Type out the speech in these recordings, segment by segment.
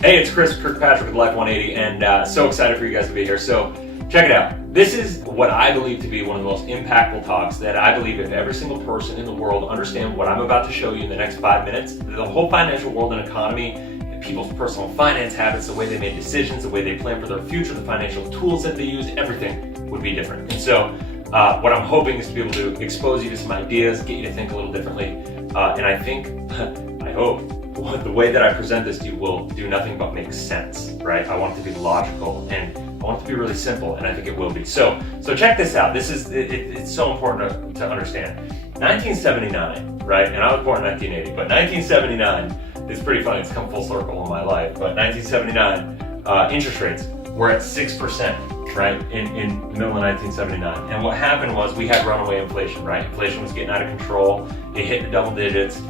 Hey, it's Chris Kirkpatrick with Life 180, and so excited for you guys to be here. So, check it out. This is what I believe to be one of the most impactful talks that I believe if every single person in the world understands what I'm about to show you in the next 5 minutes, the whole financial world and economy, people's personal finance habits, the way they make decisions, the way they plan for their future, the financial tools that they use, everything would be different. And so, what I'm hoping is to be able to expose you to some ideas, get you to think a little differently, and I think, I hope, the way that I present this to you will do nothing but make sense, right? I want it to be logical and I want it to be really simple, and I think it will be. So check this out. This is it's so important to understand. 1979, right? And I was born in 1980, but 1979 is pretty funny. It's come full circle in my life. But 1979, interest rates were at 6%, right? In the middle of 1979. And what happened was we had runaway inflation, right? Inflation was getting out of control. It hit the double digits.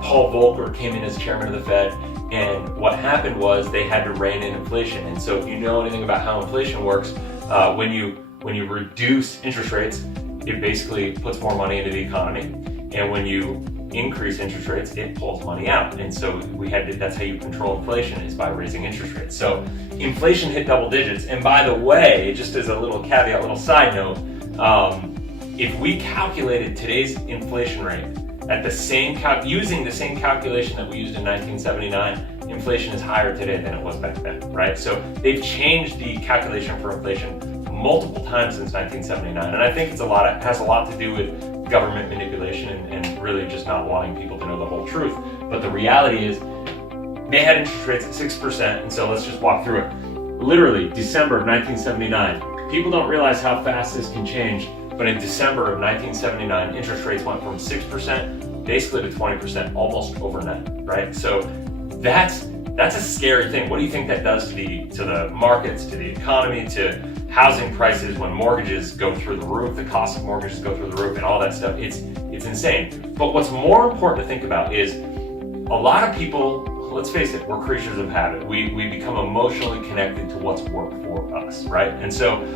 Paul Volcker came in as chairman of the Fed, and what happened was they had to rein in inflation. And so if you know anything about how inflation works, when you reduce interest rates, it basically puts more money into the economy, and when you increase interest rates, it pulls money out. And so that's how you control inflation, is by raising interest rates. So inflation hit double digits. And by the way, just as a little caveat, little side note, if we calculated today's inflation rate at using the same calculation that we used in 1979, inflation is higher today than it was back then, right? So they've changed the calculation for inflation multiple times since 1979, and I think it has a lot to do with government manipulation and really just not wanting people to know the whole truth. But the reality is, they had interest rates at 6%, and so let's just walk through it. Literally, December of 1979. People don't realize how fast this can change. But in December of 1979, interest rates went from 6% basically to 20% almost overnight, right? So that's a scary thing. What do you think that does to the markets, to the economy, to housing prices when mortgages go through the roof, the cost of mortgages go through the roof, and all that stuff? It's insane. But what's more important to think about is a lot of people, let's face it, we're creatures of habit. We become emotionally connected to what's worked for us, right? And so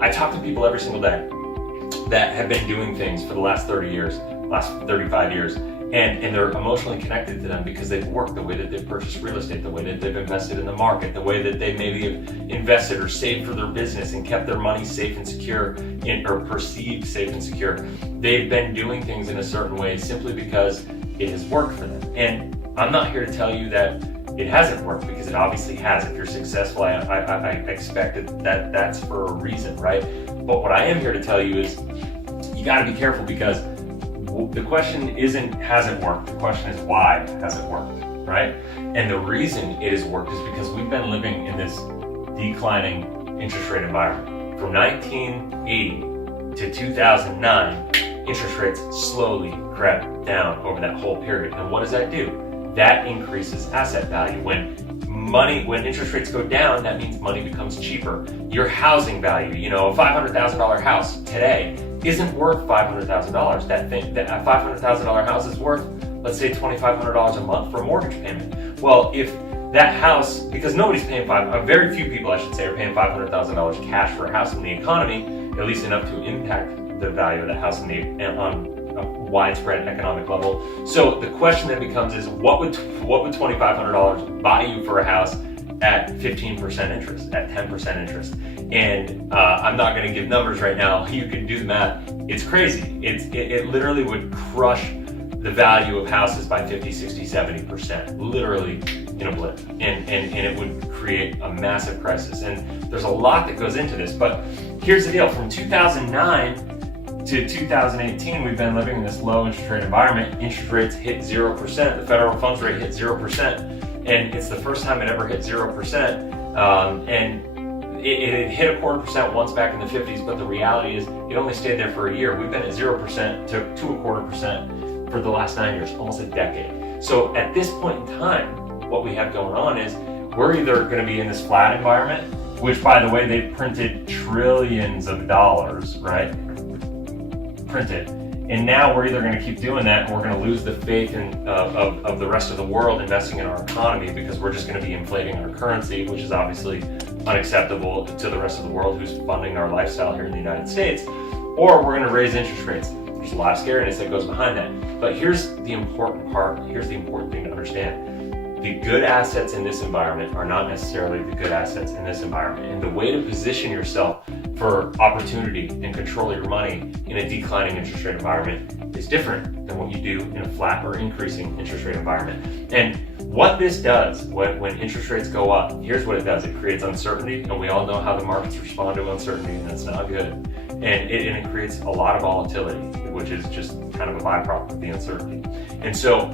I talk to people every single day that have been doing things for the last 30 years, last 35 years, and they're emotionally connected to them because they've worked, the way that they've purchased real estate, the way that they've invested in the market, the way that they maybe have invested or saved for their business and kept their money safe and secure, or perceived safe and secure. They've been doing things in a certain way simply because it has worked for them. And I'm not here to tell you that it hasn't worked, because it obviously has. If you're successful, I expect that's for a reason, right? But what I am here to tell you is you got to be careful, because the question isn't has it worked, the question is why has it worked, right? And the reason it has worked is because we've been living in this declining interest rate environment. From 1980 to 2009, interest rates slowly crept down over that whole period. And what does that do? That increases asset value. When interest rates go down, that means money becomes cheaper. Your housing value, a $500,000 house today isn't worth $500,000. That $500,000 house is worth, let's say, $2,500 a month for a mortgage payment. Well, if that house, because nobody's paying very few people, I should say, are paying $500,000 cash for a house in the economy, at least enough to impact the value of the house on a widespread economic level. So the question that becomes is, what would $2,500 buy you for a house at 15% interest, at 10% interest? And I'm not going to give numbers right now. You can do the math. It's crazy. It literally would crush the value of houses by 50, 60, 70%, literally in a blip. And it would create a massive crisis. And there's a lot that goes into this. But here's the deal. From 2009 to 2018, we've been living in this low interest rate environment. Interest rates hit 0%. The federal funds rate hit 0%. And it's the first time it ever hit 0%. And it hit 0.25% once back in the 50s, but the reality is it only stayed there for a year. We've been at 0% to 0.25% for the last 9 years, almost a decade. So at this point in time, what we have going on is we're either going to be in this flat environment, which, by the way, they printed trillions of dollars, right? Printed. And now we're either going to keep doing that, and we're going to lose the faith of the rest of the world investing in our economy, because we're just going to be inflating our currency, which is obviously unacceptable to the rest of the world who's funding our lifestyle here in the United States, or we're going to raise interest rates. There's a lot of scariness that goes behind that. But here's the important part. Here's the important thing to understand. the good assets in this environment are not necessarily the good assets in this environment. And the way to position yourself for opportunity and control your money in a declining interest rate environment is different than what you do in a flat or increasing interest rate environment. And what this does when interest rates go up, here's what it does. It creates uncertainty, and we all know how the markets respond to uncertainty, and that's not good. And it creates a lot of volatility, which is just kind of a byproduct of the uncertainty. And so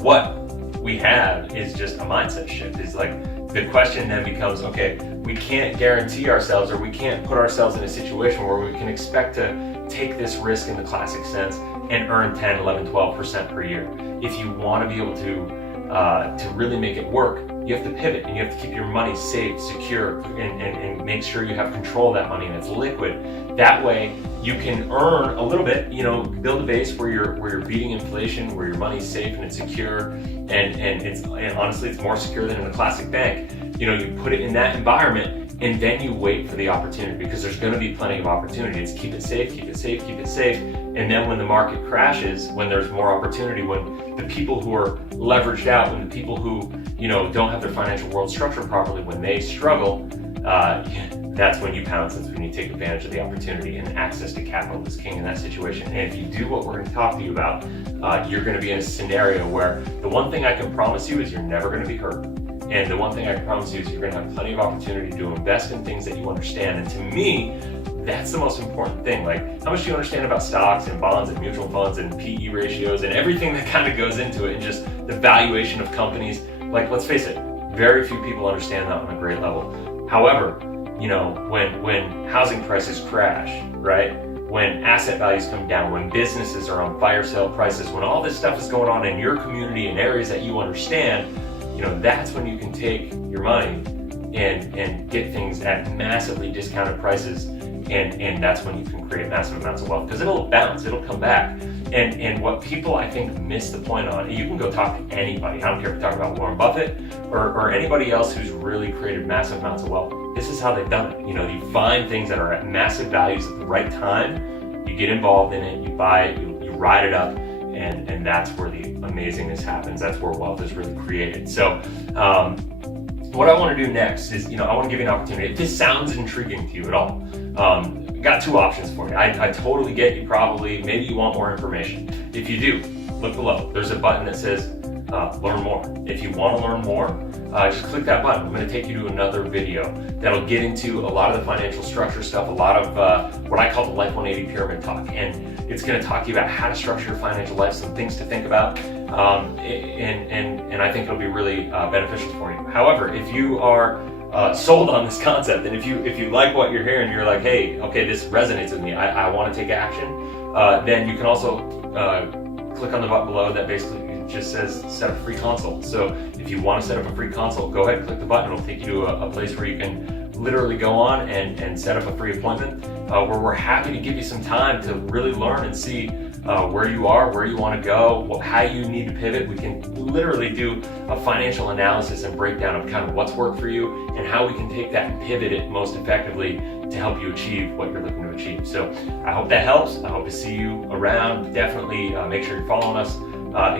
what we have is just a mindset shift. It's like the question then becomes, okay, we can't guarantee ourselves, or we can't put ourselves in a situation where we can expect to take this risk in the classic sense and earn 10, 11, 12% per year. If you want to be able to really make it work, you have to pivot, and you have to keep your money safe, secure, and make sure you have control of that money and it's liquid. That way you can earn a little bit, build a base where you're beating inflation, where your money's safe and it's secure, and honestly it's more secure than in a classic bank. You put it in that environment, and then you wait for the opportunity, because there's going to be plenty of opportunity. It's keep it safe, keep it safe, keep it safe. And then when the market crashes, when there's more opportunity, when the people who are leveraged out, when the people who don't have their financial world structured properly, when they struggle, that's when you pounce. That's when you take advantage of the opportunity, and access to capital is king in that situation. And if you do what we're going to talk to you about, you're going to be in a scenario where the one thing I can promise you is you're never going to be hurt. And the one thing I can promise you is you're going to have plenty of opportunity to invest in things that you understand. And to me, that's the most important thing. Like, how much do you understand about stocks and bonds and mutual funds and PE ratios and everything that kind of goes into it, and just the valuation of companies? Like, let's face it, very few people understand that on a great level. However, when housing prices crash, right? When asset values come down, when businesses are on fire sale prices, when all this stuff is going on in your community in areas that you understand, that's when you can take your money and get things at massively discounted prices. And that's when you can create massive amounts of wealth, because it'll bounce, it'll come back. And what people, I think, miss the point on, you can go talk to anybody. I don't care if you talk about Warren Buffett or anybody else who's really created massive amounts of wealth. This is how they've done it. You find things that are at massive values at the right time, you get involved in it, you buy it, you ride it up, and that's where the amazingness happens. That's where wealth is really created. So what I want to do next is, I want to give you an opportunity. If this sounds intriguing to you at all, got two options for you. I totally get you maybe you want more information. If you do, look below. There's a button that says learn more. If you want to learn more, just click that button. I'm going to take you to another video that'll get into a lot of the financial structure stuff, a lot of what I call the Life 180 pyramid talk. And it's going to talk to you about how to structure your financial life, some things to think about, and I think it'll be really beneficial for you. However, if you are sold on this concept, and if you like what you're hearing, you're like, hey, okay, this resonates with me, I want to take action, then you can also click on the button below that basically just says set up a free consult. So if you want to set up a free consult, go ahead and click the button. It'll take you to a place where you can literally go on and set up a free appointment, where we're happy to give you some time to really learn and see where you are, where you want to go, how you need to pivot. We can literally do a financial analysis and breakdown of kind of what's worked for you and how we can take that and pivot it most effectively to help you achieve what you're looking to achieve. So I hope that helps. I hope to see you around. Definitely make sure you're following us,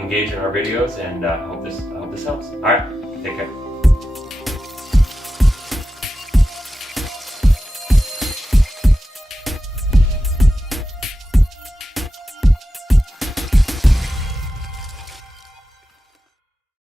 engage in our videos, and I hope this helps. All right, take care.